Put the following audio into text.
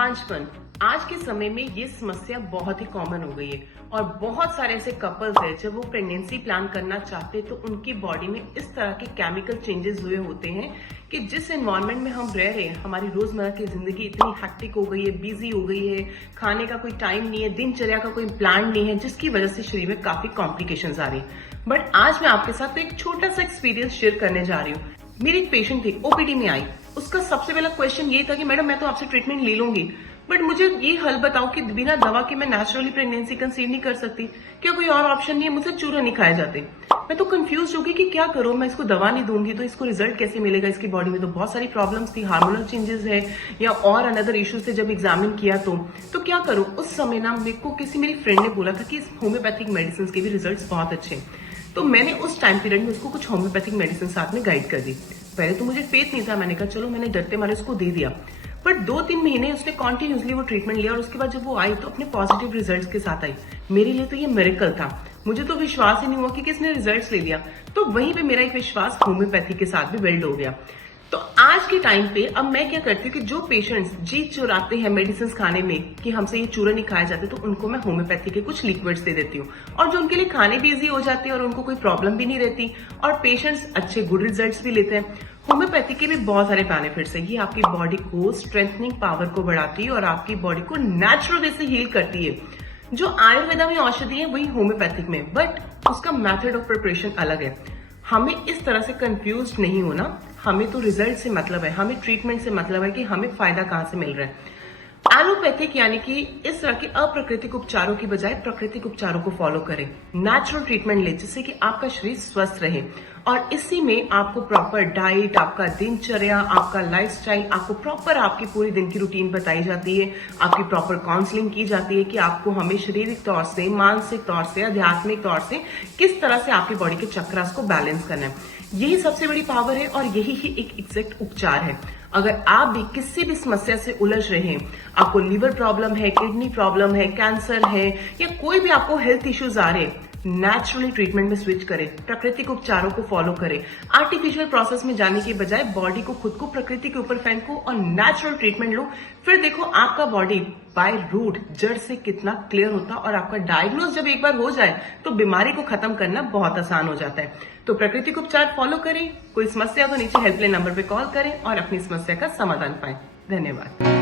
बांझपन आज के समय में ये समस्या बहुत ही कॉमन हो गई है और बहुत सारे ऐसे कपल्स हैं जब वो प्रेगनेंसी प्लान करना चाहते हैं तो उनकी बॉडी में इस तरह के केमिकल चेंजेस हुए होते हैं कि जिस एनवायरनमेंट में हम रह रहे हैं, हमारी रोजमर्रा की जिंदगी इतनी हेक्टिक हो गई है, बिजी हो गई है, खाने का कोई टाइम नहीं है, दिनचर्या का कोई प्लान नहीं है, जिसकी वजह से शरीर में काफी कॉम्प्लिकेशंस आ रही है। बट आज मैं आपके साथ एक छोटा सा एक्सपीरियंस शेयर करने जा रही हूँ। मेरी एक पेशेंट थी, ओपीडी में आई। उसका सबसे पहला क्वेश्चन ये था कि मैडम मैं तो आपसे ट्रीटमेंट ले लूंगी, बट मुझे ये हल बताओ कि बिना दवा के मैं नेचुरली प्रेगनेंसी कंसीव नहीं कर सकती, क्या कोई और ऑप्शन नहीं है? मुझसे चूरे नहीं खाए जाते। मैं तो कंफ्यूज होगी कि क्या करूं, मैं इसको दवा नहीं दूंगी तो इसको रिजल्ट कैसे मिलेगा? इसकी बॉडी में तो बहुत सारी प्रॉब्लम्स थी, हार्मोनल चेंजेस है या और अनदर इश्यूज थे। जब एग्जामिन किया तो क्या करूं? उस समय ना मेरे को किसी मेरी फ्रेंड ने बोला था कि इस होम्योपैथिक मेडिसिन के भी रिजल्ट बहुत अच्छे हैं, तो मैंने उस टाइम पीरियड में उसको कुछ होम्योपैथिक मेडिसिन साथ में गाइड कर दी। पहले तो मुझे फेथ नहीं था, मैंने कहा चलो, मैंने डरते मारे उसको दे दिया। बट 2-3 महीने उसने कॉन्टिन्यूसली वो ट्रीटमेंट लिया और उसके बाद जब वो आई तो अपने पॉजिटिव रिजल्ट्स के साथ आई। मेरे लिए तो ये मिरेकल था, मुझे तो विश्वास ही नहीं हुआ कि किसने रिजल्ट्स ले लिया। तो वहीं पे मेरा एक विश्वास होम्योपैथी के साथ भी बिल्ड हो गया। तो आज के टाइम पे अब मैं क्या करती हूँ कि जो पेशेंट्स जी चुराते हैं मेडिसिन खाने में कि हमसे ये चूरे नहीं खाए जाते, तो उनको मैं होम्योपैथी के कुछ लिक्विड्स दे देती हूँ और जो उनके लिए खाने भी इजी हो जाते हैं और उनको कोई प्रॉब्लम भी नहीं रहती और पेशेंट्स अच्छे गुड रिजल्ट्स भी लेते हैं। होम्योपैथी के भी बहुत सारे बेनिफिट्स है। ये आपकी बॉडी को स्ट्रेंथनिंग पावर को बढ़ाती है और आपकी बॉडी को नेचुरल वे से हील करती है। जो आयुर्वेदा में औषधि है वही होम्योपैथिक में, बट उसका मेथड ऑफ प्रिपरेशन अलग है। हमें इस तरह से कंफ्यूज नहीं होना, हमें तो रिजल्ट से मतलब है, हमें ट्रीटमेंट से मतलब है कि हमें फायदा कहां से मिल रहा है। एलोपैथिक यानी कि इस तरह के अप्राकृतिक उपचारों की बजाय प्राकृतिक उपचारों को फॉलो करें, नेचुरल ट्रीटमेंट लें जिससे कि आपका शरीर स्वस्थ रहे। और इसी में आपको प्रॉपर डाइट, आपका दिनचर्या, आपका लाइफस्टाइल, आपको प्रॉपर आपकी पूरी दिन की रूटीन बताई जाती है, आपकी प्रॉपर काउंसलिंग की जाती है कि आपको हमें शारीरिक तौर से, मानसिक तौर से, आध्यात्मिक तौर से किस तरह से आपकी बॉडी के चक्रास को बैलेंस करना है। यही सबसे बड़ी पावर है और यही ही एक एग्जैक्ट उपचार है। अगर आप भी किसी भी समस्या से उलझ रहे हैं, आपको लिवर प्रॉब्लम है, किडनी प्रॉब्लम है, कैंसर है या कोई भी आपको हेल्थ इश्यूज आ रहे हैं, नेचुरली ट्रीटमेंट में स्विच करें, प्राकृतिक उपचारों को फॉलो करें। आर्टिफिशियल प्रोसेस में जाने के बजाय बॉडी को, खुद को प्रकृति के ऊपर फेंको और नेचुरल ट्रीटमेंट लो। फिर देखो आपका बॉडी बाय रूट, जड़ से कितना क्लियर होता है और आपका डायग्नोज जब एक बार हो जाए तो बीमारी को खत्म करना बहुत आसान हो जाता है। तो प्राकृतिक उपचार फॉलो करें। कोई समस्या तो नीचे हेल्पलाइन नंबर पे कॉल करें और अपनी समस्या का समाधान पाएं। धन्यवाद।